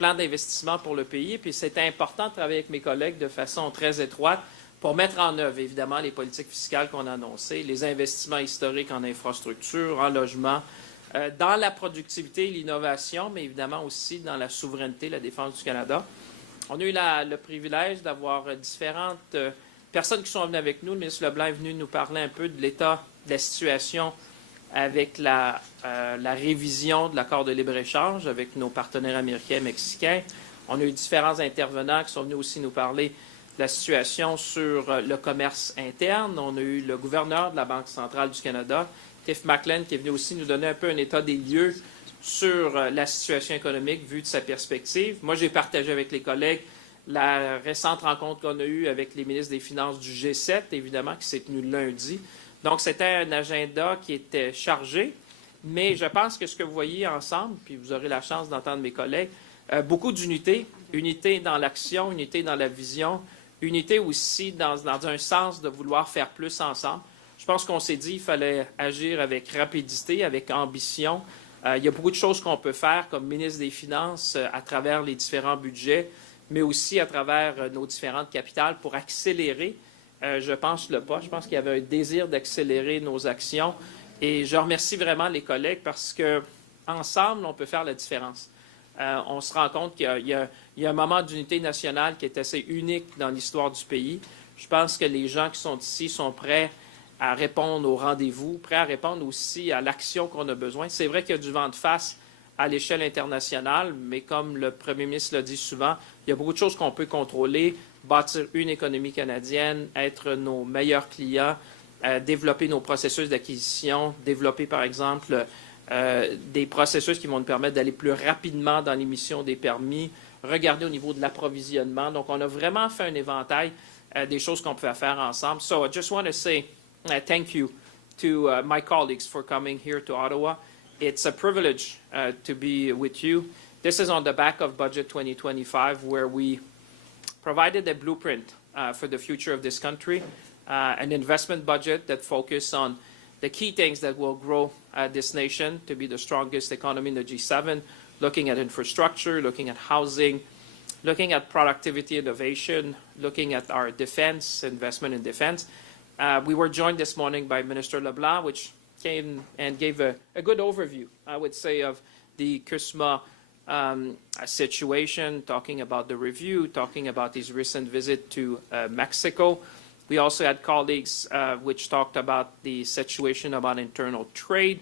plan d'investissement pour le pays. Puis c'était important de travailler avec mes collègues de façon très étroite pour mettre en œuvre, évidemment, les politiques fiscales qu'on a annoncées, les investissements historiques en infrastructure, en logement, dans la productivité et l'innovation, mais évidemment aussi dans la souveraineté, la défense du Canada. On a eu le privilège d'avoir différentes personnes qui sont venues avec nous. Le ministre Leblanc est venu nous parler un peu de l'état de la situation avec la révision de l'accord de libre-échange avec nos partenaires américains et mexicains. On a eu différents intervenants qui sont venus aussi nous parler de la situation sur le commerce interne. On a eu le gouverneur de la Banque centrale du Canada, Tiff Macklem, qui est venu aussi nous donner un peu un état des lieux sur la situation économique vue de sa perspective. Moi, j'ai partagé avec les collègues la récente rencontre qu'on a eue avec les ministres des Finances du G7, évidemment, qui s'est tenue lundi. Donc, c'était un agenda qui était chargé, mais je pense que ce que vous voyez ensemble, puis vous aurez la chance d'entendre mes collègues, beaucoup d'unité, unité dans l'action, unité dans la vision, unité aussi dans un sens de vouloir faire plus ensemble. Je pense qu'on s'est dit qu'il fallait agir avec rapidité, avec ambition. Il y a beaucoup de choses qu'on peut faire comme ministre des Finances à travers les différents budgets, mais aussi à travers nos différentes capitales pour accélérer, je pense, le pas. Je pense qu'il y avait un désir d'accélérer nos actions. Et je remercie vraiment les collègues parce qu'ensemble, on peut faire la différence. On se rend compte qu'il y a un moment d'unité nationale qui est assez unique dans l'histoire du pays. Je pense que les gens qui sont ici sont prêts à répondre au rendez-vous, prêts à répondre aussi à l'action qu'on a besoin. C'est vrai qu'il y a du vent de face à l'échelle internationale, mais comme le premier ministre l'a dit souvent, il y a beaucoup de choses qu'on peut contrôler, bâtir une économie canadienne, être nos meilleurs clients, développer nos processus d'acquisition, développer, par exemple, des processus qui vont nous permettre d'aller plus rapidement dans l'émission des permis, regarder au niveau de l'approvisionnement. Donc, on a vraiment fait un éventail des choses qu'on peut faire ensemble. So, I just want to say thank you to my colleagues for coming here to Ottawa. It's a privilege to be with you. This is on the back of Budget 2025, where we provided a blueprint for the future of this country, an investment budget that focuses on the key things that will grow this nation to be the strongest economy in the G7, looking at infrastructure, looking at housing, looking at productivity innovation, looking at our defense, investment in defense. We were joined this morning by Minister Leblanc, which came and gave a good overview, I would say, of the CUSMA situation, talking about the review, talking about his recent visit to Mexico. We also had colleagues which talked about the situation about internal trade.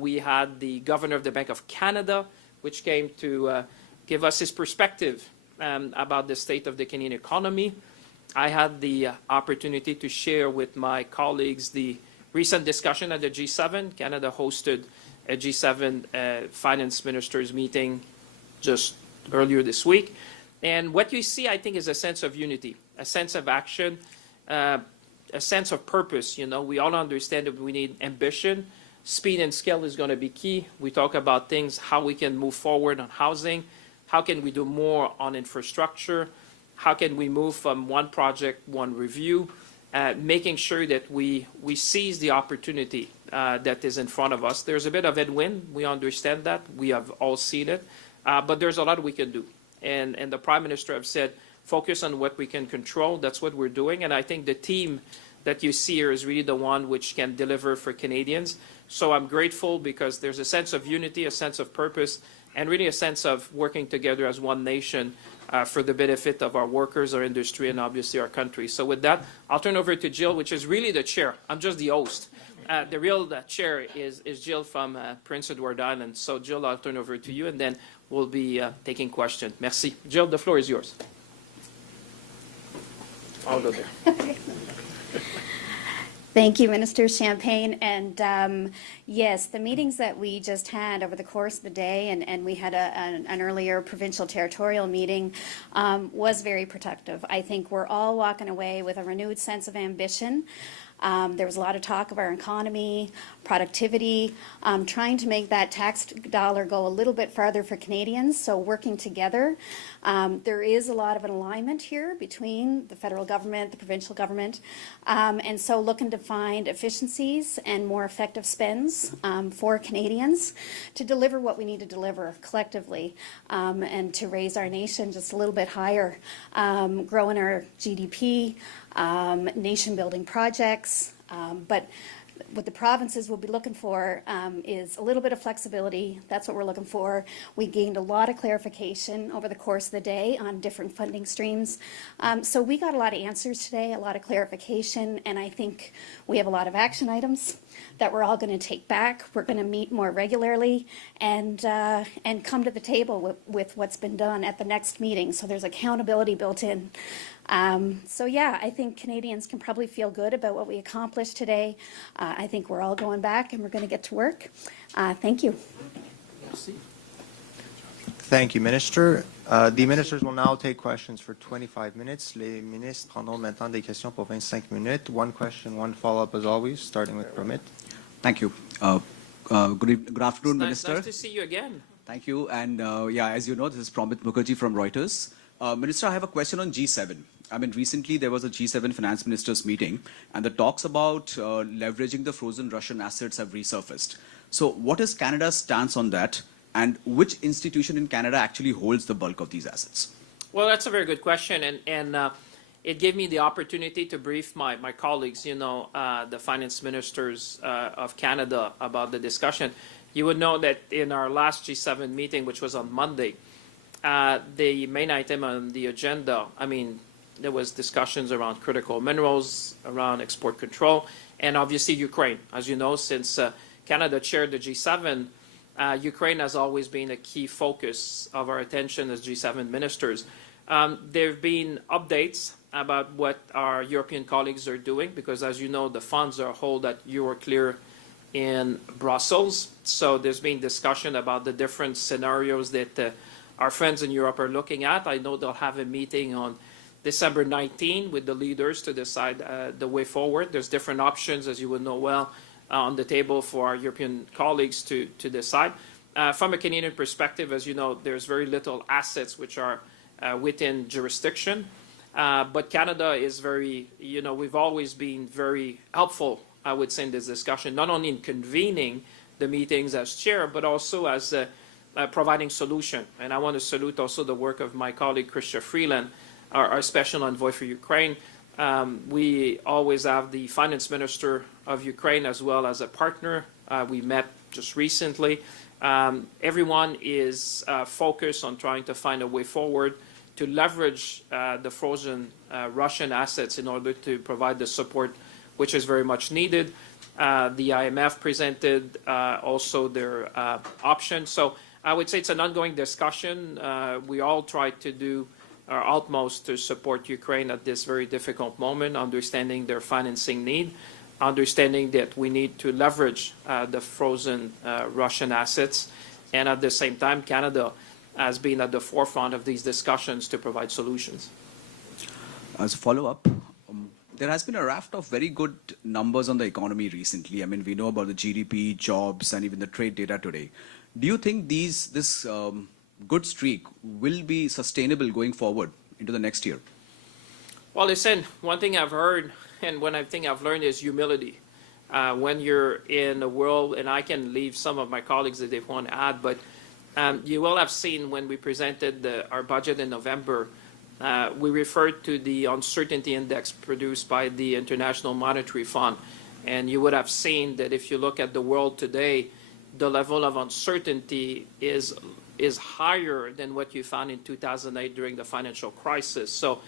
We had the governor of the Bank of Canada, which came to give us his perspective about the state of the Canadian economy. I had the opportunity to share with my colleagues the recent discussion at the G7. Canada hosted a G7 finance ministers meeting just earlier this week. And what you see, I think, is a sense of unity, a sense of action, a sense of purpose. You know, we all understand that we need ambition. Speed and scale is going to be key. We talk about things, how we can move forward on housing, how can we do more on infrastructure, how can we move from one project, one review, making sure that we seize the opportunity that is in front of us. There's a bit of headwind. We understand that. We have all seen it. But there's a lot we can do. And the Prime Minister have said, focus on what we can control. That's what we're doing. And I think the team that you see here is really the one which can deliver for Canadians. So I'm grateful because there's a sense of unity, a sense of purpose, and really a sense of working together as one nation for the benefit of our workers, our industry, and obviously our country. So with that, I'll turn over to Jill, which is really the chair. I'm just the host. The real chair is Jill from Prince Edward Island. So Jill, I'll turn over to you, and then we'll be taking questions. Merci. Jill, the floor is yours. I'll go there. Thank you, Minister Champagne. And yes, the meetings that we just had over the course of the day, and we had an earlier provincial territorial meeting, was very productive. I think we're all walking away with a renewed sense of ambition. There was a lot of talk of our economy, productivity, trying to make that tax dollar go a little bit farther for Canadians, so working together. There is a lot of an alignment here between the federal government, the provincial government, and so looking to find efficiencies and more effective spends for Canadians to deliver what we need to deliver collectively, and to raise our nation just a little bit higher, growing our GDP, nation-building projects, but what the provinces will be looking for is a little bit of flexibility. That's what we're looking for. We gained a lot of clarification over the course of the day on different funding streams. So we got a lot of answers today, a lot of clarification, and I think we have a lot of action items that we're all going to take back. We're going to meet more regularly and come to the table with what's been done at the next meeting. So there's accountability built in. So yeah, I think Canadians can probably feel good about what we accomplished today. I think we're all going back and we're going to get to work. Thank you. Thank you, Minister. The ministers will now take questions for 25 minutes. Les ministres prendront maintenant des questions pour 25 minutes. One question, one follow-up as always, starting with Promit. Thank you. Good afternoon, Minister. Nice to see you again. Thank you. And yeah, as you know, this is Promit Mukherjee from Reuters. Minister, I have a question on G7. I mean, recently there was a G7 finance ministers meeting, and the talks about leveraging the frozen Russian assets have resurfaced. So what is Canada's stance on that, and which institution in Canada actually holds the bulk of these assets? Well, that's a very good question, and it gave me the opportunity to brief my colleagues, the finance ministers of Canada about the discussion. You would know that in our last G7 meeting, which was on Monday, the main item on the agenda, I mean, there was discussions around critical minerals, around export control, and obviously Ukraine. As you know, since Canada chaired the G7, Ukraine has always been a key focus of our attention as G7 ministers. There have been updates about what our European colleagues are doing, because as you know, the funds are held at Euroclear in Brussels. So there's been discussion about the different scenarios that our friends in Europe are looking at. I know they'll have a meeting on December 19 with the leaders to decide the way forward. There's different options, as you would know well, on the table for our European colleagues to decide. From a Canadian perspective, as you know, there's very little assets which are within jurisdiction. But Canada is very, we've always been very helpful, I would say, in this discussion, not only in convening the meetings as chair, but also as providing solution. And I want to salute also the work of my colleague, Chrystia Freeland, our special envoy for Ukraine. We always have the finance minister of Ukraine as well as a partner. We met just recently. Everyone is focused on trying to find a way forward to leverage the frozen Russian assets in order to provide the support which is very much needed. The IMF presented also their options. So I would say it's an ongoing discussion. We all try to do our utmost to support Ukraine at this very difficult moment, understanding their financing need, understanding that we need to leverage the frozen Russian assets, and at the same time, Canada has been at the forefront of these discussions to provide solutions. As a follow-up, there has been a raft of very good numbers on the economy recently. I mean, we know about the GDP, jobs, and even the trade data today. Do you think this good streak will be sustainable going forward into the next year? Well, listen, one thing I've heard and one thing I've learned is humility. When you're in a world, and I can leave some of my colleagues that they want to add, but you will have seen when we presented our budget in November, we referred to the uncertainty index produced by the International Monetary Fund. And you would have seen that if you look at the world today, the level of uncertainty is higher than what you found in 2008 during the financial crisis. So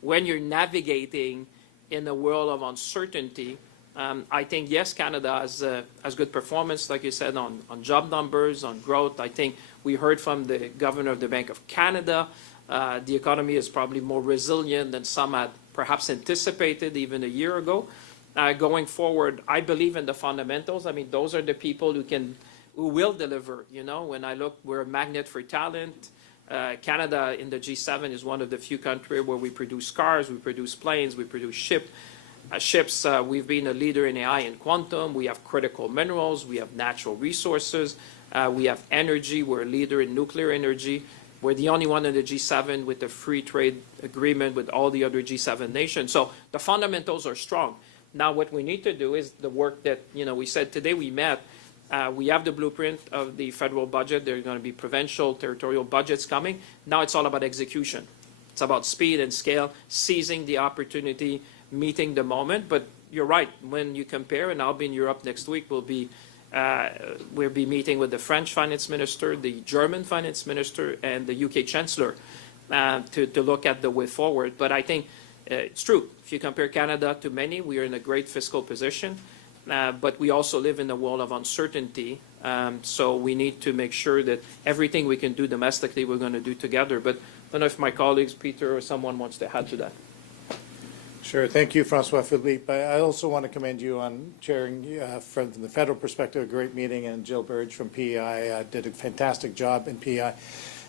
when you're navigating in a world of uncertainty, I think, yes, Canada has good performance, like you said, on job numbers, on growth. I think we heard from the Governor of the Bank of Canada, the economy is probably more resilient than some had perhaps anticipated even a year ago. Going forward, I believe in the fundamentals. I mean, those are the people who will deliver. When I look, we're a magnet for talent. Canada in the G7 is one of the few countries where we produce cars, we produce planes, we produce ships. ships, we've been a leader in AI and quantum. We have critical minerals. We have natural resources. We have energy. We're a leader in nuclear energy. We're the only one in the G7 with a free trade agreement with all the other G7 nations. So the fundamentals are strong. Now what we need to do is the work that, we said today we met. We have the blueprint of the federal budget. There are going to be provincial, territorial budgets coming. Now it's all about execution. It's about speed and scale, seizing the opportunity, meeting the moment. But you're right. When you compare, and I'll be in Europe next week, we'll be meeting with the French finance minister, the German finance minister, and the UK chancellor to look at the way forward. But I think it's true. If you compare Canada to many, we are in a great fiscal position. But we also live in a world of uncertainty. So we need to make sure that everything we can do domestically, we're going to do together. But I don't know if my colleagues, Peter, or someone wants to add to that. Sure. Thank you, François-Philippe. I also want to commend you on chairing, from the federal perspective, a great meeting, and Jill Burge from PEI did a fantastic job in PEI.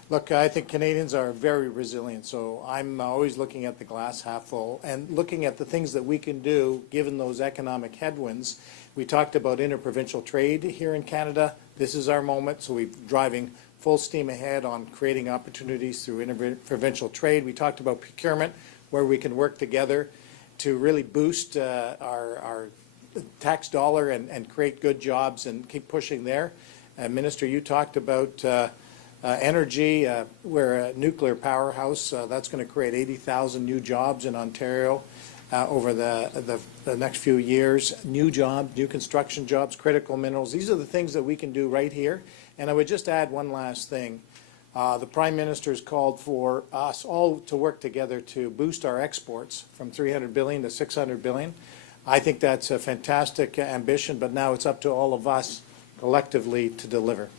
Look, I think Canadians are very resilient, so I'm always looking at the glass half full and looking at the things that we can do given those economic headwinds. We talked about interprovincial trade here in Canada. This is our moment, so we're driving full steam ahead on creating opportunities through interprovincial trade. We talked about procurement, where we can work together to really boost our tax dollar and create good jobs and keep pushing there. Minister, you talked about energy. We're a nuclear powerhouse. That's going to create 80,000 new jobs in Ontario over the next few years. New jobs, new construction jobs, critical minerals. These are the things that we can do right here. And I would just add one last thing. The Prime Minister's called for us all to work together to boost our exports from $300 billion to $600 billion. I think that's a fantastic ambition, but now it's up to all of us collectively to deliver.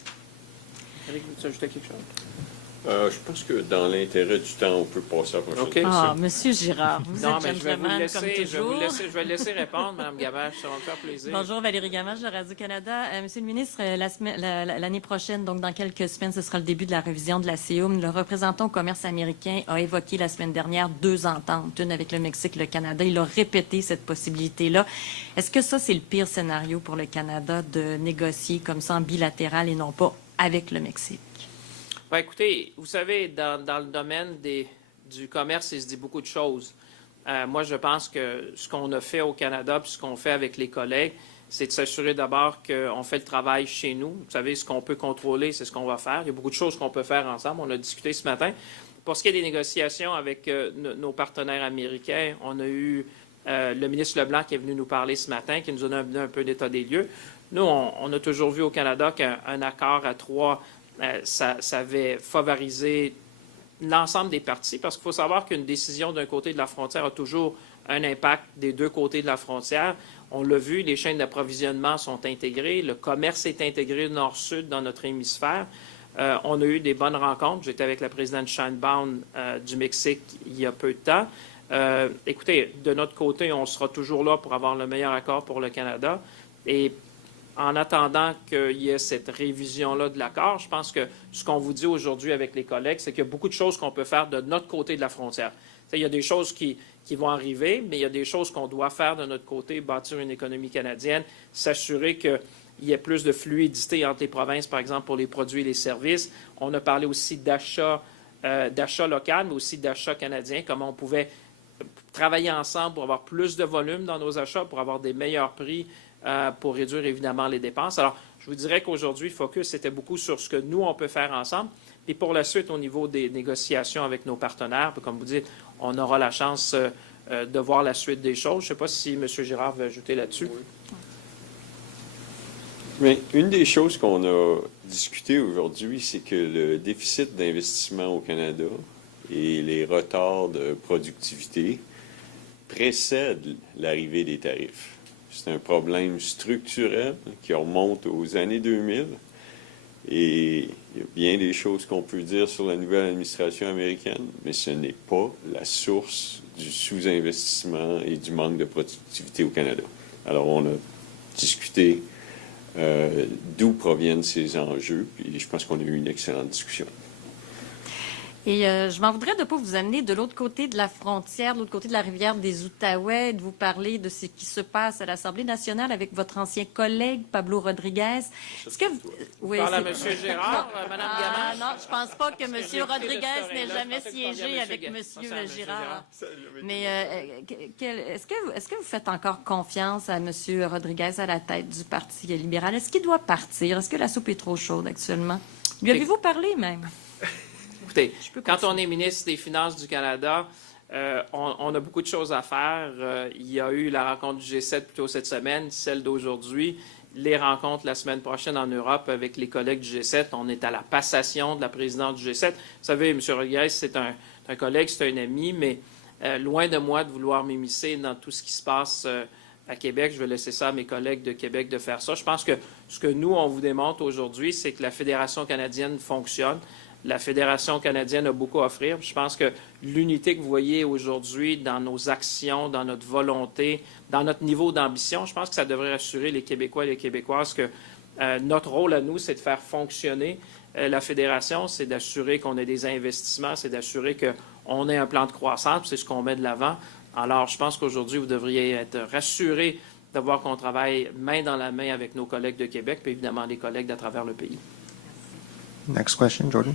Je pense que dans l'intérêt du temps, on peut passer à la prochaine OK. question. Monsieur Girard, vous Non, êtes mais je vais vous gentleman laisser, comme toujours. je vais laisser répondre, Mme Gamache, ça va me faire plaisir. Bonjour, Valérie Gamache de Radio-Canada. Monsieur le ministre, l'année prochaine, donc dans quelques semaines, ce sera le début de la révision de la CEUM. Le représentant au commerce américain a évoqué la semaine dernière 2 ententes, une avec le Mexique et le Canada. Il a répété cette possibilité-là. Est-ce que ça, c'est le pire scénario pour le Canada de négocier comme ça en bilatéral et non pas avec le Mexique? Ben, écoutez, vous savez, dans le domaine du commerce, il se dit beaucoup de choses. Moi, je pense que ce qu'on a fait au Canada puis ce qu'on fait avec les collègues, c'est de s'assurer d'abord qu'on fait le travail chez nous. Vous savez, ce qu'on peut contrôler, c'est ce qu'on va faire. Il y a beaucoup de choses qu'on peut faire ensemble. On a discuté ce matin. Pour ce qui est des négociations avec nos partenaires américains, on a eu le ministre Leblanc qui est venu nous parler ce matin, qui nous a donné un peu d'état des lieux. Nous, on a toujours vu au Canada qu'un accord à 3, ça avait favorisé l'ensemble des parties, parce qu'il faut savoir qu'une décision d'un côté de la frontière a toujours un impact des deux côtés de la frontière. On l'a vu, les chaînes d'approvisionnement sont intégrées, le commerce est intégré nord-sud dans notre hémisphère. On a eu des bonnes rencontres. J'étais avec la présidente Champagne du Mexique il y a peu de temps. Écoutez, de notre côté, on sera toujours là pour avoir le meilleur accord pour le Canada. Et en attendant qu'il y ait cette révision-là de l'accord, je pense que ce qu'on vous dit aujourd'hui avec les collègues, c'est qu'il y a beaucoup de choses qu'on peut faire de notre côté de la frontière. Il y a des choses qui vont arriver, mais il y a des choses qu'on doit faire de notre côté, bâtir une économie canadienne, s'assurer qu'il y ait plus de fluidité entre les provinces, par exemple, pour les produits et les services. On a parlé aussi d'achat local, mais aussi d'achat canadien, comment on pouvait travailler ensemble pour avoir plus de volume dans nos achats, pour avoir des meilleurs prix, pour réduire évidemment les dépenses. Alors, je vous dirais qu'aujourd'hui, le focus, c'était beaucoup sur ce que nous, on peut faire ensemble. Et pour la suite, au niveau des négociations avec nos partenaires, comme vous dites, on aura la chance de voir la suite des choses. Je ne sais pas si M. Girard veut ajouter là-dessus. Oui. Mais une des choses qu'on a discuté aujourd'hui, c'est que le déficit d'investissement au Canada et les retards de productivité précèdent l'arrivée des tarifs. C'est un problème structurel qui remonte aux années 2000. Et il y a bien des choses qu'on peut dire sur la nouvelle administration américaine, mais ce n'est pas la source du sous-investissement et du manque de productivité au Canada. Alors, on a discuté d'où proviennent ces enjeux, et je pense qu'on a eu une excellente discussion. Et je m'en voudrais de ne pas vous amener de l'autre côté de la frontière, de l'autre côté de la rivière des Outaouais, de vous parler de ce qui se passe à l'Assemblée nationale avec votre ancien collègue Pablo Rodriguez. Est-ce que oui, Parle à M. Gérard, Mme Gamache. non, je pense pas que M. j'ai écrit Rodriguez de n'ait ce jamais oreille-là, je pensais que siégé vous avec parliez à M. M. Gérard. Mais est-ce que vous faites encore confiance à M. Rodriguez à la tête du Parti libéral? Est-ce qu'il doit partir? Est-ce que la soupe est trop chaude actuellement? Lui avez-vous parlé même? Écoutez, quand on est ministre des Finances du Canada, on a beaucoup de choses à faire. Il y a eu la rencontre du G7 plus tôt cette semaine, celle d'aujourd'hui, les rencontres la semaine prochaine en Europe avec les collègues du G7. On est à la passation de la présidente du G7. Vous savez, M. Rodriguez, c'est un collègue, c'est un ami, mais loin de moi de vouloir m'immiscer dans tout ce qui se passe à Québec. Je vais laisser ça à mes collègues de Québec de faire ça. Je pense que ce que nous, on vous démontre aujourd'hui, c'est que la Fédération canadienne fonctionne. La Fédération canadienne a beaucoup à offrir. Je pense que l'unité que vous voyez aujourd'hui dans nos actions, dans notre volonté, dans notre niveau d'ambition, je pense que ça devrait rassurer les Québécois et les Québécoises que notre rôle à nous, c'est de faire fonctionner la Fédération, c'est d'assurer qu'on ait des investissements, c'est d'assurer qu'on ait un plan de croissance, c'est ce qu'on met de l'avant. Alors, je pense qu'aujourd'hui, vous devriez être rassurés de voir qu'on travaille main dans la main avec nos collègues de Québec, puis évidemment les collègues d'à travers le pays. Next question, Jordan.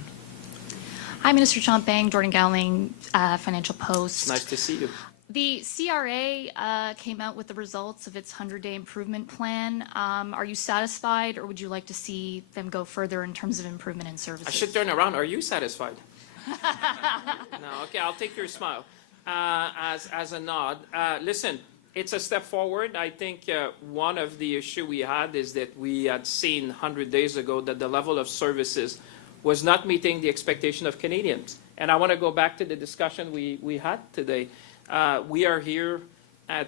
Hi, Minister Champagne, Jordan Gowling, Financial Post. Nice to see you. The CRA came out with the results of its 100-day improvement plan. Are you satisfied, or would you like to see them go further in terms of improvement in services? I should turn around. Are you satisfied? No, okay, I'll take your smile as a nod. Listen, it's a step forward. I think one of the issues we had is that we had seen 100 days ago that the level of services was not meeting the expectation of Canadians. And I want to go back to the discussion we had today. We are here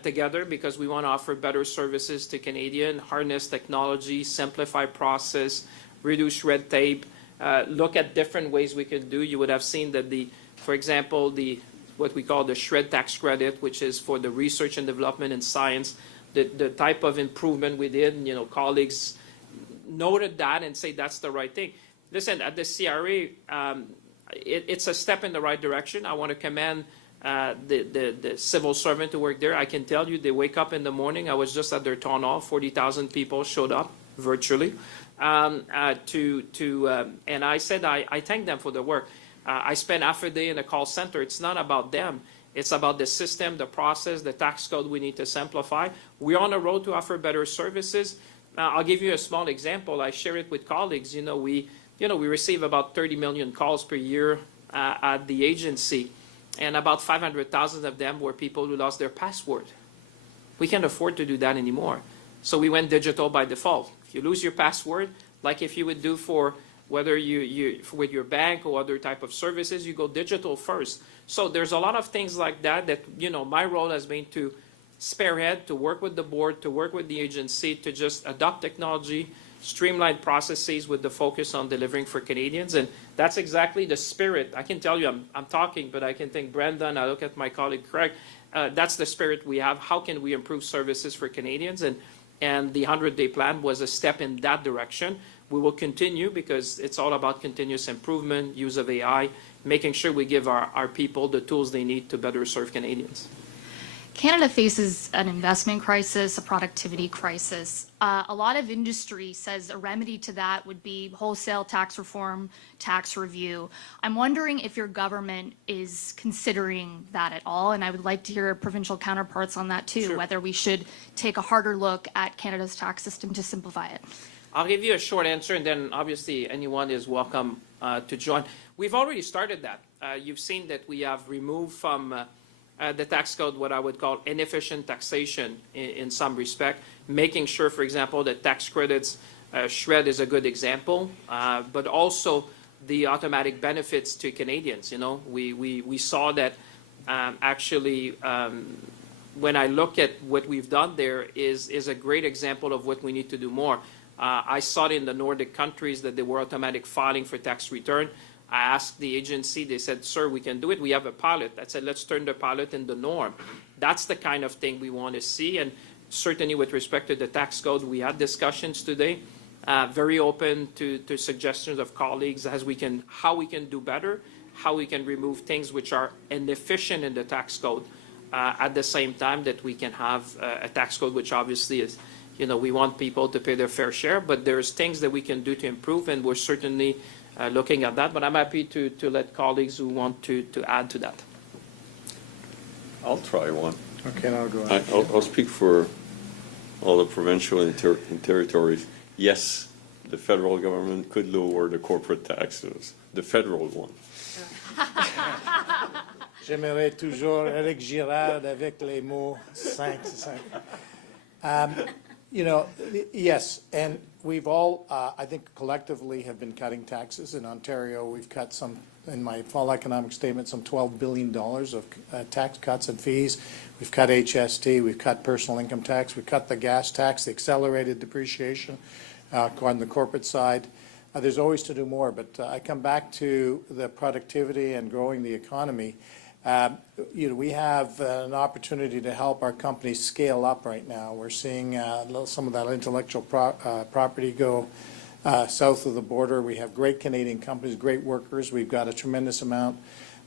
together because we want to offer better services to Canadians, harness technology, simplify process, reduce red tape, look at different ways we can do. You would have seen that for example, what we call the shred tax credit, which is for the research and development in science, the type of improvement we did, colleagues noted that and say that's the right thing. Listen, at the CRA, it's a step in the right direction. I want to commend the civil servant who work there. I can tell you, they wake up in the morning. I was just at their town hall. 40,000 people showed up virtually. And I said I thank them for the work. I spent half a day in a call center. It's not about them. It's about the system, the process, the tax code we need to simplify. We're on a road to offer better services. I'll give you a small example. I share it with colleagues. We receive about 30 million calls per year at the agency, and about 500,000 of them were people who lost their password. We can't afford to do that anymore. So we went digital by default. If you lose your password, like if you would do for whether with your bank or other type of services, you go digital first. So there's a lot of things like that my role has been to spearhead, to work with the board, to work with the agency, to just adopt technology, streamline processes with the focus on delivering for Canadians. And that's exactly the spirit. I can tell you, I'm talking, but I can think Brendan, I look at my colleague Craig, that's the spirit we have. How can we improve services for Canadians? And the 100-day plan was a step in that direction. We will continue because it's all about continuous improvement, use of AI, making sure we give our people the tools they need to better serve Canadians. Canada faces an investment crisis, a productivity crisis. A lot of industry says a remedy to that would be wholesale tax reform, tax review. I'm wondering if your government is considering that at all, and I would like to hear provincial counterparts on that too, Sure. whether we should take a harder look at Canada's tax system to simplify it. I'll give you a short answer, and then obviously anyone is welcome to join. We've already started that. You've seen that we have removed from the tax code what I would call inefficient taxation in some respect, making sure, for example, that tax credits, SHRED is a good example, but also the automatic benefits to Canadians. We saw that actually when I look at what we've done there is a great example of what we need to do more. I saw it in the Nordic countries that they were automatic filing for tax return. I asked the agency, they said, sir, we can do it. We have a pilot. I said, let's turn the pilot into the norm. That's the kind of thing we want to see. And certainly with respect to the tax code, we had discussions today, very open to suggestions of colleagues how we can do better, how we can remove things which are inefficient in the tax code, at the same time that we can have a tax code which obviously is, we want people to pay their fair share, but there's things that we can do to improve, and we're certainly looking at that. But I'm happy to let colleagues who want to add to that. I'll try one. Okay, now I'll go on. I'll speak for all the provincial and territories. Yes, the federal government could lower the corporate taxes, the federal one. J'aimerais toujours Eric Girard avec les mots 5. Yes, and we've all, I think collectively have been cutting taxes. In Ontario, we've cut some, in my fall economic statement, some $12 billion of tax cuts and fees. We've cut HST, we've cut personal income tax, we've cut the gas tax, the accelerated depreciation on the corporate side. There's always to do more, but I come back to the productivity and growing the economy. We have an opportunity to help our companies scale up right now. We're seeing some of that intellectual property go south of the border. We have great Canadian companies, great workers. We've got a tremendous amount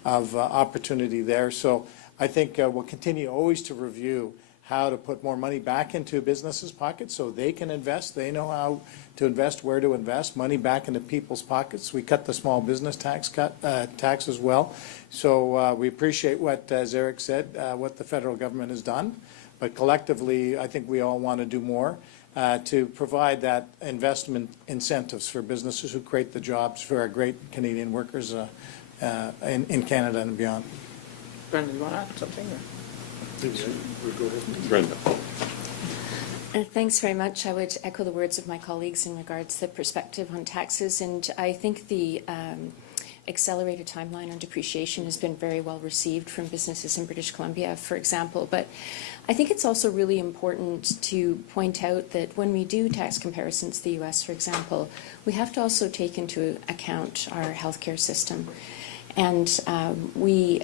of opportunity there. So I think we'll continue always to review how to put more money back into businesses' pockets so they can invest. They know how to invest, where to invest, money back into people's pockets. We cut the small business tax as well. So we appreciate what, as Eric said, what the federal government has done. But collectively, I think we all want to do more to provide that investment incentives for businesses who create the jobs for our great Canadian workers in Canada and beyond. Brendan, you want to add something? Brenda. Thanks very much. I would echo the words of my colleagues in regards to the perspective on taxes, and I think the accelerated timeline on depreciation has been very well received from businesses in British Columbia, for example. But I think it's also really important to point out that when we do tax comparisons to the U.S., for example, we have to also take into account our healthcare system. And we,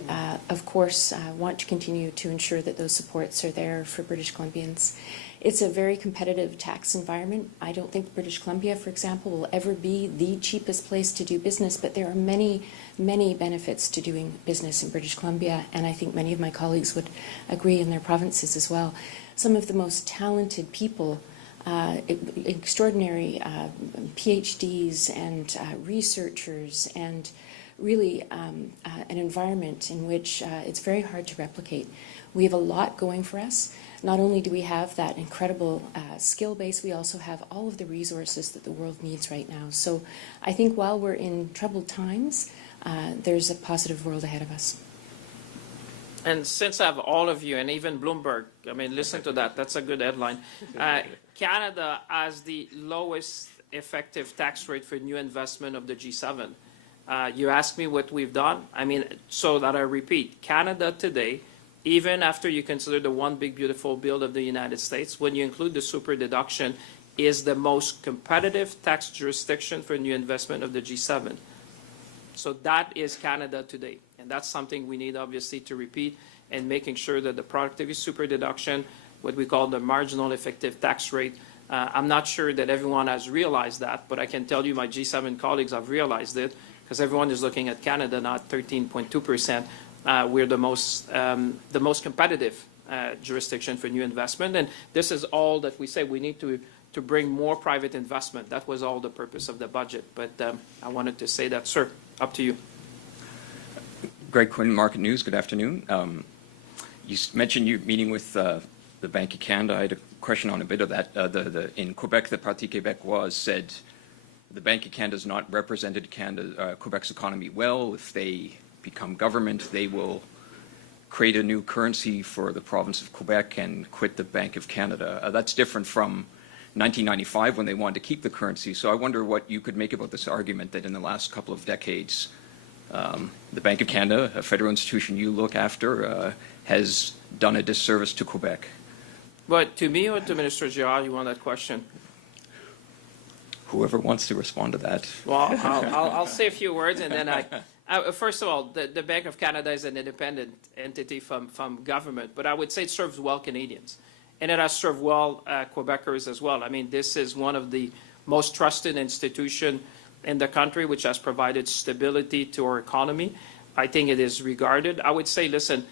of course, want to continue to ensure that those supports are there for British Columbians. It's a very competitive tax environment. I don't think British Columbia, for example, will ever be the cheapest place to do business, but there are many, many benefits to doing business in British Columbia, and I think many of my colleagues would agree in their provinces as well. Some of the most talented people, extraordinary PhDs and researchers, and really an environment in which it's very hard to replicate. We have a lot going for us. Not only do we have that incredible skill base, we also have all of the resources that the world needs right now. So I think while we're in troubled times, there's a positive world ahead of us. And since I have all of you, and even Bloomberg, I mean, listen to that. That's a good headline. Canada has the lowest effective tax rate for new investment of the G7. You ask me what we've done. I mean, so that I repeat, Canada today, even after you consider the one big beautiful bill of the United States, when you include the super deduction, is the most competitive tax jurisdiction for new investment of the G7. So that is Canada today. And that's something we need obviously to repeat, and making sure that the productivity super deduction, what we call the marginal effective tax rate, I'm not sure that everyone has realized that, but I can tell you my G7 colleagues have realized it, because everyone is looking at Canada, not 13.2%. We're the most competitive jurisdiction for new investment, and this is all that we say. We need to bring more private investment. That was all the purpose of the budget, but I wanted to say that. Sir, up to you. Greg Quinn, Market News. Good afternoon. You mentioned you meeting with the Bank of Canada. I had a question on a bit of that. In Quebec, the Parti québécois said the Bank of Canada has not represented Quebec's economy well. If they become government, they will create a new currency for the province of Quebec and quit the Bank of Canada. That's different from 1995 when they wanted to keep the currency. So I wonder what you could make about this argument that in the last couple of decades, the Bank of Canada, a federal institution you look after, has done a disservice to Quebec. But to me or to Minister Girard, you want that question? Whoever wants to respond to that. Well, I'll say a few words, and then first of all, the Bank of Canada is an independent entity from government, but I would say it serves well Canadians, and it has served well Quebecers as well. I mean, this is one of the most trusted institutions in the country, which has provided stability to our economy. I think it is regarded. I would say, listen,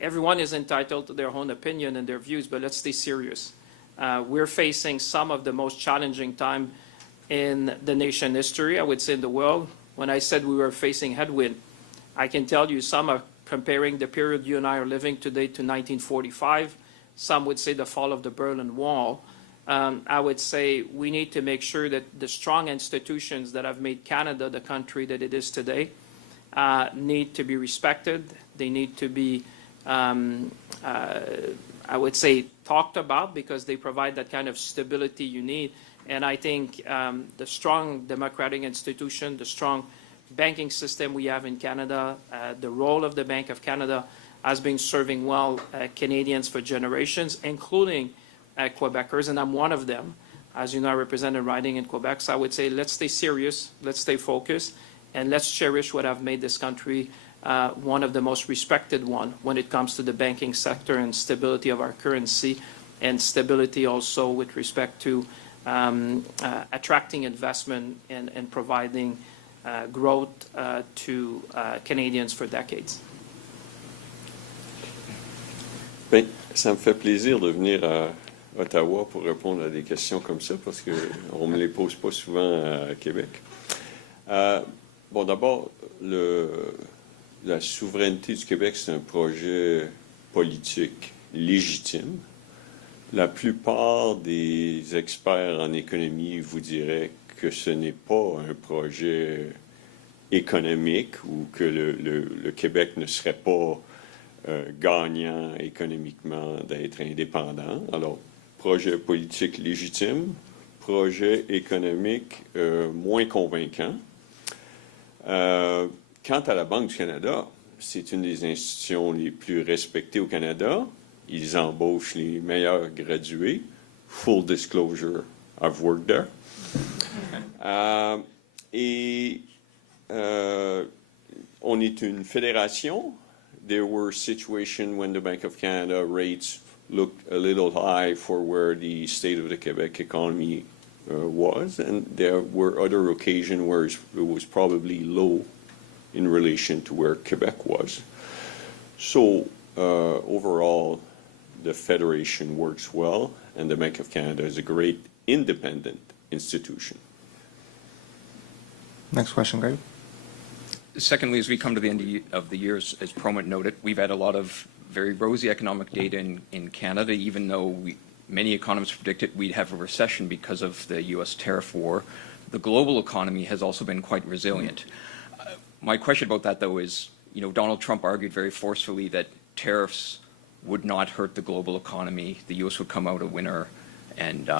everyone is entitled to their own opinion and their views, but let's stay serious. We're facing some of the most challenging time in the nation history, I would say in the world. When I said we were facing headwind, I can tell you some are comparing the period you and I are living today to 1945. Some would say the fall of the Berlin Wall. I would say we need to make sure that the strong institutions that have made Canada the country that it is today need to be respected. They need to be, I would say, talked about because they provide that kind of stability you need. And I think the strong democratic institution, the strong banking system we have in Canada, the role of the Bank of Canada has been serving well Canadians for generations, including Quebecers, and I'm one of them. As you know, I represent a riding in Quebec, so I would say let's stay serious, let's stay focused, and let's cherish what have made this country one of the most respected one when it comes to the banking sector and stability of our currency, and stability also with respect to attracting investment and providing growth to Canadians for decades. Bien, ça me fait plaisir de venir à Ottawa pour répondre à des questions comme ça, parce qu'on ne me les pose pas souvent à Québec. Bon, d'abord, la souveraineté du Québec, c'est un projet politique légitime. La plupart des experts en économie vous diraient que ce n'est pas un projet économique ou que le Québec ne serait pas gagnant économiquement d'être indépendant. Alors, projet politique légitime, projet économique moins convaincant. Quant à la Banque du Canada, c'est une des institutions les plus respectées au Canada. Ils embauchent les meilleurs gradués. Full disclosure, I've worked there. On est une fédération. There were situations when the Bank of Canada rates looked a little high for where the state of the Quebec economy was, and there were other occasions where it was probably low in relation to where Quebec was. So overall, the Federation works well, and the Bank of Canada is a great independent institution. Next question, Greg. Secondly, as we come to the end of the year, as Promit noted, we've had a lot of very rosy economic data in Canada, even though many economists predicted we'd have a recession because of the U.S. tariff war. The global economy has also been quite resilient. My question about that, though, is, you know, Donald Trump argued very forcefully that tariffs would not hurt the global economy. The U.S. would come out a winner, and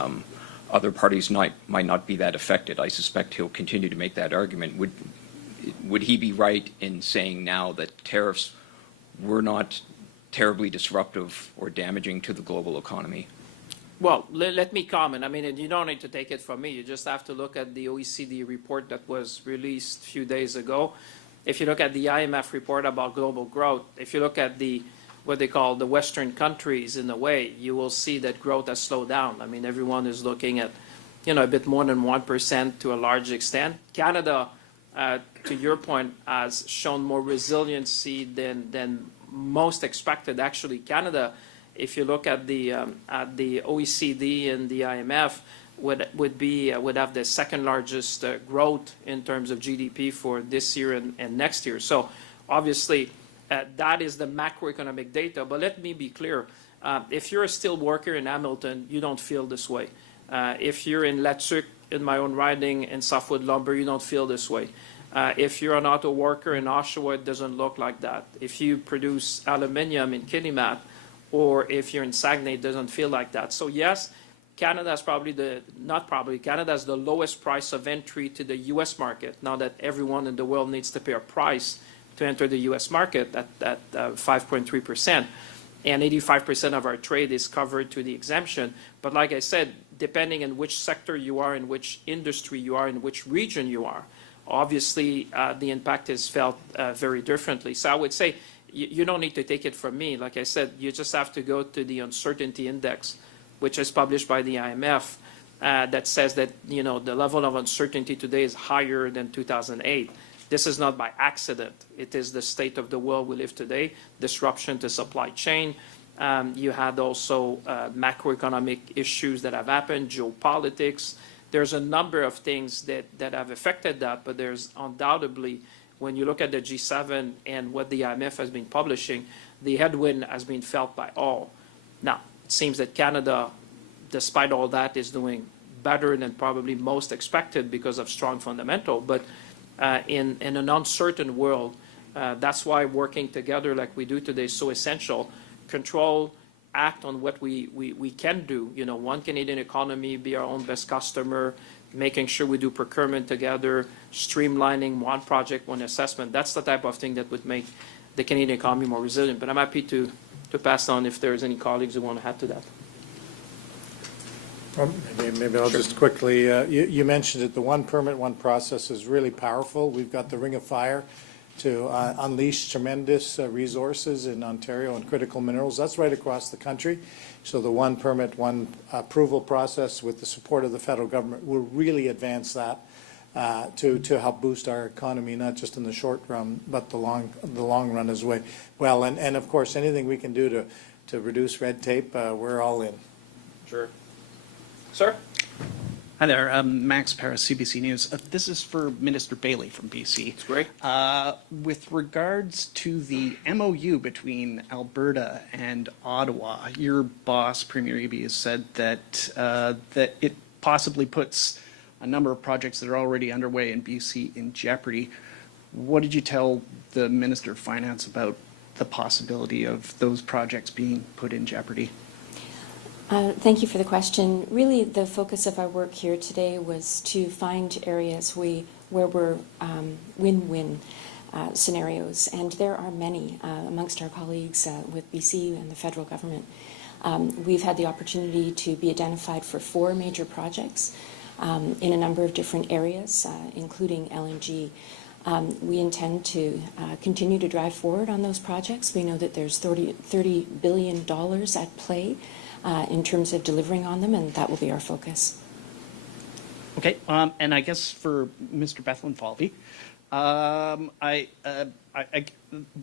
other parties might not be that affected. I suspect he'll continue to make that argument. Would he be right in saying now that tariffs were not terribly disruptive or damaging to the global economy? Well, let me comment. I mean, you don't need to take it from me. You just have to look at the OECD report that was released a few days ago. If you look at the IMF report about global growth, if you look at what they call the Western countries in a way, you will see that growth has slowed down. I mean, everyone is looking at, you know, a bit more than 1% to a large extent. Canada, to your point, has shown more resiliency than most expected. Actually, Canada, if you look at the OECD and the IMF, would have the second largest growth in terms of GDP for this year and next year. So obviously, that is the macroeconomic data. But let me be clear. If you're a steel worker in Hamilton, you don't feel this way. If you're in Latuc, in my own riding, in softwood lumber, you don't feel this way. If you're an auto worker in Oshawa, it doesn't look like that. If you produce aluminium in Kitimat, or if you're in Saguenay, it doesn't feel like that. So yes, Canada is Canada has the lowest price of entry to the U.S. market, now that everyone in the world needs to pay a price to enter the U.S. market at 5.3%. And 85% of our trade is covered to the exemption. But like I said, depending on which sector you are, in which industry you are, in which region you are, obviously the impact is felt very differently. So I would say you don't need to take it from me. Like I said, you just have to go to the uncertainty index, which is published by the IMF, that says that, you know, the level of uncertainty today is higher than 2008. This is not by accident. It is the state of the world we live today, disruption to supply chain. You had also macroeconomic issues that have happened, geopolitics. There's a number of things that have affected that, but there's undoubtedly, when you look at the G7 and what the IMF has been publishing, the headwind has been felt by all. Now, it seems that Canada, despite all that, is doing better than probably most expected because of strong fundamental. But in an uncertain world, that's why working together like we do today is so essential. Control, act on what we can do. You know, one Canadian economy, be our own best customer, making sure we do procurement together, streamlining one project, one assessment. That's the type of thing that would make the Canadian economy more resilient. But I'm happy to pass on if there's any colleagues who want to add to that. Well, maybe I'll just quickly, you mentioned it, the one permit, one process is really powerful. We've got the Ring of Fire to unleash tremendous resources in Ontario and critical minerals. That's right across the country. So the one permit, one approval process with the support of the federal government will really advance that to help boost our economy, not just in the short run, but the long run as well. And of course, anything we can do to reduce red tape, we're all in. Sure. Sir? Hi there, Max Paris, CBC News. This is for Minister Bailey from BC. That's great. With regards to the MOU between Alberta and Ottawa, your boss, Premier Eby, has said that that it possibly puts a number of projects that are already underway in BC in jeopardy. What did you tell the Minister of Finance about the possibility of those projects being put in jeopardy? Thank you for the question. Really, the focus of our work here today was to find areas where we're win-win scenarios, and there are many amongst our colleagues with BC and the federal government. We've had the opportunity to be identified for 4 major projects in a number of different areas, including LNG. We intend to continue to drive forward on those projects. We know that there's $30 billion at play in terms of delivering on them, and that will be our focus. Okay, and I guess for Mr. Bethlen-Falvey,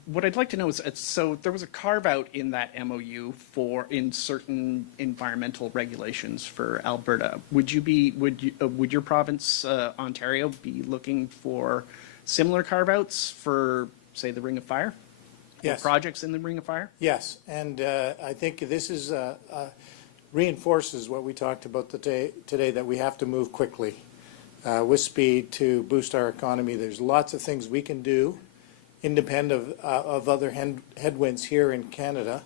what I'd like to know is, so there was a carve-out in that MOU in certain environmental regulations for Alberta. Would your province, Ontario, be looking for similar carve-outs for, say, the Ring of Fire? Yes. Projects in the Ring of Fire? Yes, and I think this is reinforces what we talked about today, that we have to move quickly with speed to boost our economy. There's lots of things we can do independent of other headwinds here in Canada.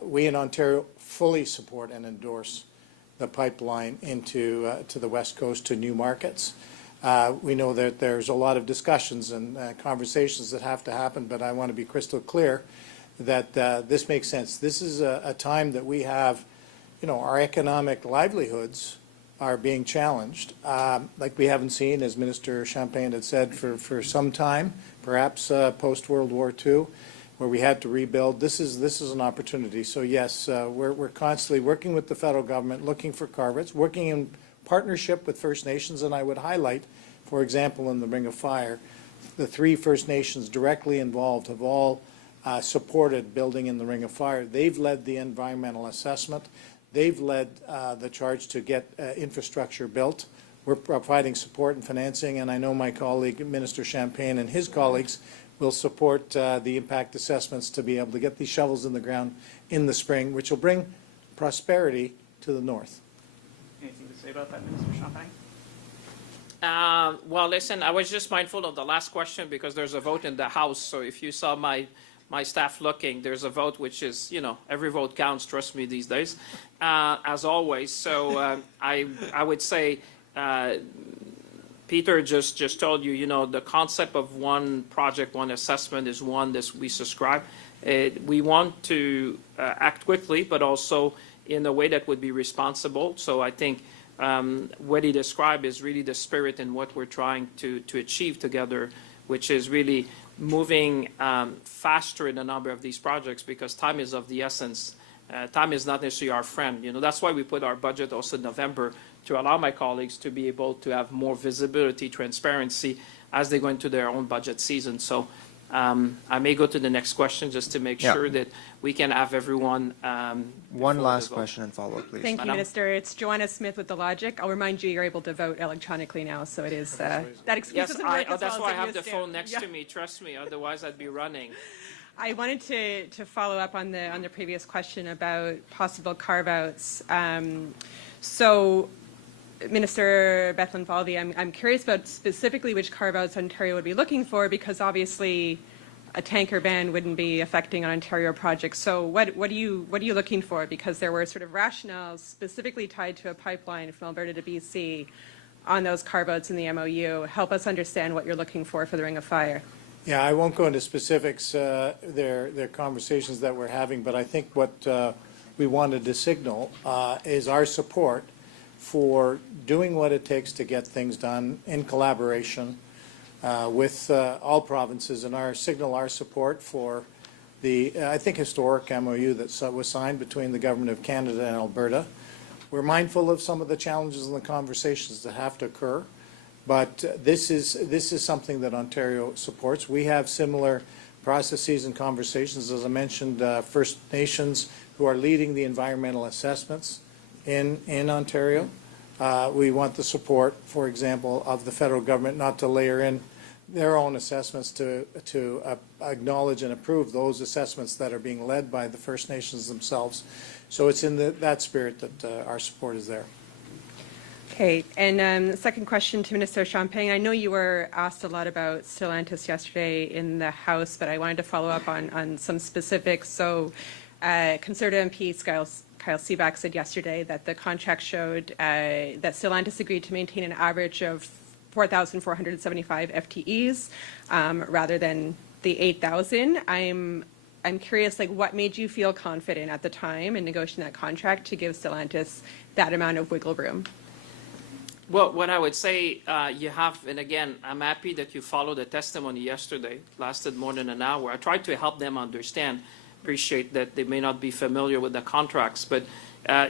We in Ontario fully support and endorse the pipeline into to the West Coast to new markets. We know that there's a lot of discussions and conversations that have to happen, but I want to be crystal clear that this makes sense. This is a time that we have, you know, our economic livelihoods are being challenged, like we haven't seen, as Minister Champagne had said, for some time, perhaps post-World War II, where we had to rebuild. This is an opportunity. So yes, we're constantly working with the federal government, looking for carve-outs, working in partnership with First Nations, and I would highlight, for example, in the Ring of Fire, the 3 First Nations directly involved have all supported building in the Ring of Fire. They've led the environmental assessment. They've led the charge to get infrastructure built. We're providing support and financing, and I know my colleague, Minister Champagne, and his colleagues will support the impact assessments to be able to get these shovels in the ground in the spring, which will bring prosperity to the north. Anything to say about that, Minister Champagne? Well, listen, I was just mindful of the last question because there's a vote in the House. So if you saw my staff looking, there's a vote which is, you know, every vote counts, trust me, these days, as always. So I would say Peter just told you, you know, the concept of one project, one assessment is one that we subscribe. We want to act quickly, but also in a way that would be responsible. So I think what he described is really the spirit in what we're trying to achieve together, which is really moving faster in a number of these projects because time is of the essence. Time is not necessarily our friend. You know, that's why we put our budget also in November to allow my colleagues to be able to have more visibility, transparency as they go into their own budget season. So I may go to the next question just to make sure that we can have everyone. One last question and follow-up, please. Thank you, Minister. It's Joanna Smith with The Logic. I'll remind you, you're able to vote electronically now, so it is, that excuse Yes, doesn't work as that's well why as I it have the used to. phone next to me. Trust me, otherwise I'd be running. I wanted to follow up on the previous question about possible carve-outs. So, Minister Bethlen Falvey, I'm curious about specifically which carve-outs Ontario would be looking for, because obviously a tanker ban wouldn't be affecting an Ontario project. So what are you looking for? Because there were sort of rationales specifically tied to a pipeline from Alberta to BC on those carve-outs in the MOU. Help us understand what you're looking for the Ring of Fire. Yeah, I won't go into specifics, their conversations that we're having, but I think what we wanted to signal is our support for doing what it takes to get things done in collaboration with all provinces, and signal our support for the, I think, historic MOU that was signed between the Government of Canada and Alberta. We're mindful of some of the challenges and the conversations that have to occur, but this is something that Ontario supports. We have similar processes and conversations, as I mentioned, First Nations who are leading the environmental assessments in Ontario. We want the support, for example, of the federal government not to layer in their own assessments to acknowledge and approve those assessments that are being led by the First Nations themselves. So it's in that spirit that our support is there. Okay, and the second question to Minister Champagne. I know you were asked a lot about Stellantis yesterday in the House, but I wanted to follow up on some specifics. So Conservative MP Kyle Seaback said yesterday that the contract showed that Stellantis agreed to maintain an average of 4,475 FTEs rather than the 8,000. I'm curious, like, what made you feel confident at the time in negotiating that contract to give Stellantis that amount of wiggle room? Well, what I would say, you have, and again, I'm happy that you followed the testimony yesterday. It lasted more than an hour. I tried to help them understand. Appreciate that they may not be familiar with the contracts, but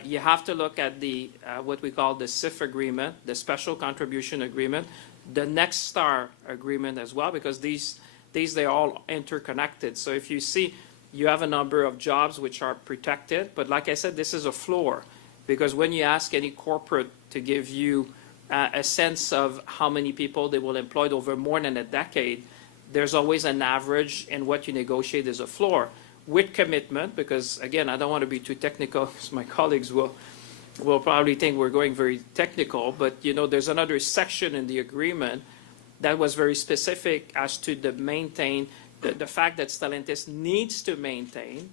you have to look at the what we call the SIF agreement, the Special Contribution Agreement, the Next Star agreement as well, because these they're all interconnected. So if you see, you have a number of jobs which are protected, but like I said, this is a floor, because when you ask any corporate to give you a sense of how many people they will employ over more than a decade, there's always an average, and what you negotiate is a floor with commitment, because again, I don't want to be too technical, because my colleagues will probably think we're going very technical, but you know, there's another section in the agreement that was very specific as to the fact that Stellantis needs to maintain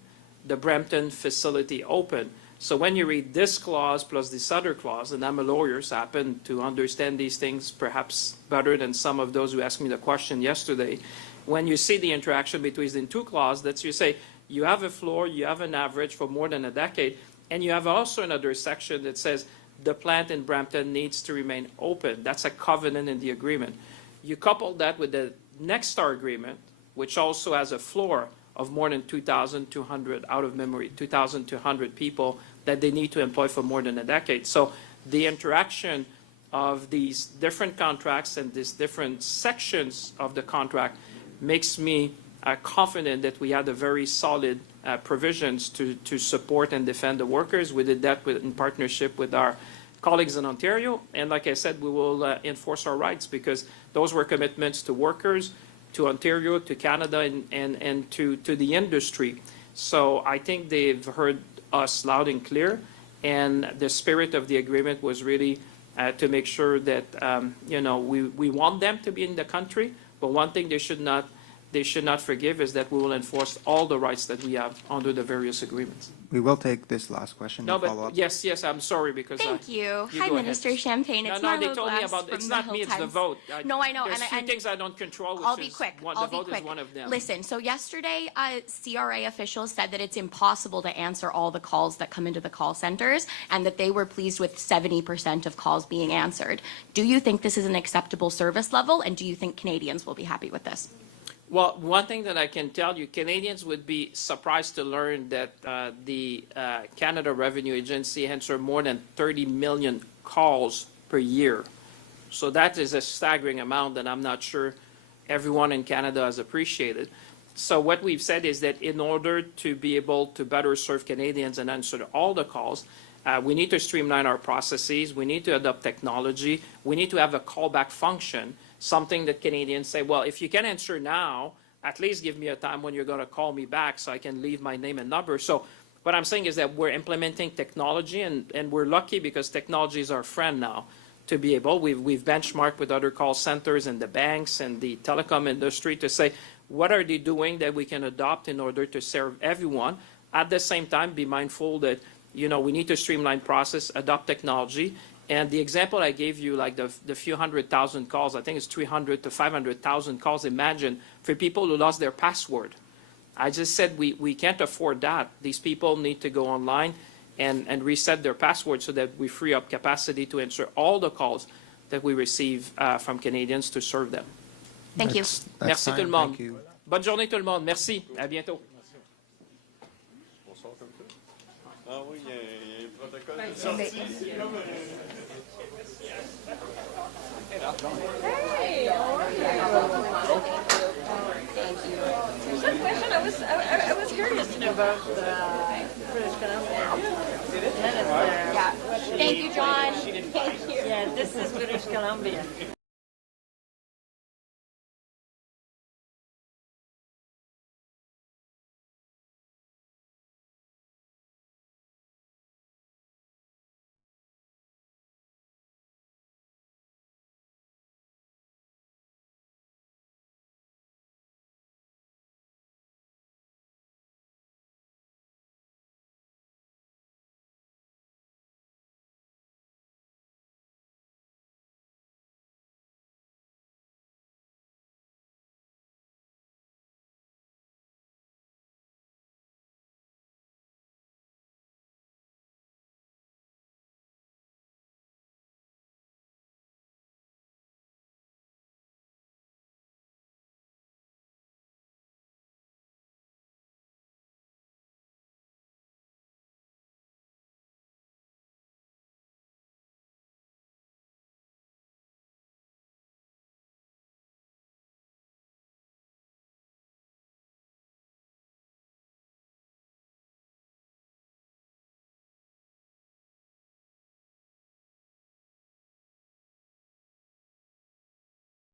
the Brampton facility open. So when you read this clause plus this other clause, and I'm a lawyer, so I happen to understand these things perhaps better than some of those who asked me the question yesterday. When you see the interaction between the two clauses, that's you say you have a floor, you have an average for more than a decade, and you have also another section that says the plant in Brampton needs to remain open. That's a covenant in the agreement. You couple that with the Next Star agreement, which also has a floor of more than 2,200, out of memory, 2,200 people that they need to employ for more than a decade. So the interaction of these different contracts and these different sections of the contract makes me confident that we had a very solid provisions to support and defend the workers. We did that in partnership with our colleagues in Ontario. And like I said, we will enforce our rights, because those were commitments to workers, to Ontario, to Canada, and to the industry. So I think they've heard us loud and clear, and the spirit of the agreement was really to make sure that you know, we want them to be in the country, but one thing they should not forgive is that we will enforce all the rights that we have under the various agreements. We will take this last question. No, and follow but up. yes, I'm sorry, because Thank you. you Hi, go ahead. Minister Champagne. It's No, they Marlo told me Glass about, from it's the not Hill me, it's the Times. vote. No, I know. There's a few things I don't control, which I'll be is quick. the vote is one of them. Listen, so yesterday, CRA officials said that it's impossible to answer all the calls that come into the call centers, and that they were pleased with 70% of calls being answered. Do you think this is an acceptable service level, and do you think Canadians will be happy with this? Well, one thing that I can tell you, Canadians would be surprised to learn that the Canada Revenue Agency answers more than 30 million calls per year. So that is a staggering amount that I'm not sure everyone in Canada has appreciated. So what we've said is that in order to be able to better serve Canadians and answer all the calls, we need to streamline our processes. We need to adopt technology. We need to have a callback function, something that Canadians say, well, if you can answer now, at least give me a time when you're going to call me back so I can leave my name and number. So what I'm saying is that we're implementing technology, and we're lucky because technology is our friend now to be able. We've benchmarked with other call centers and the banks and the telecom industry to say, what are they doing that we can adopt in order to serve everyone? At the same time, be mindful that, you know, we need to streamline process, adopt technology. And the example I gave you, like the few 100,000 calls, I think it's 300 to 500,000 calls, imagine, for people who lost their password. I just said we can't afford that. These people need to go online and reset their password so that we free up capacity to answer all the calls that we receive from Canadians to serve them. Thank you. Merci tout le monde. Bonne journée tout le monde. Merci. À bientôt. Ah oui, il y a un protocole de sortie. Hey, how are you? Thank you. There's a question I was curious to know about British Columbia. Yeah. Thank you, John. Thank you. Yeah, this is British Columbia.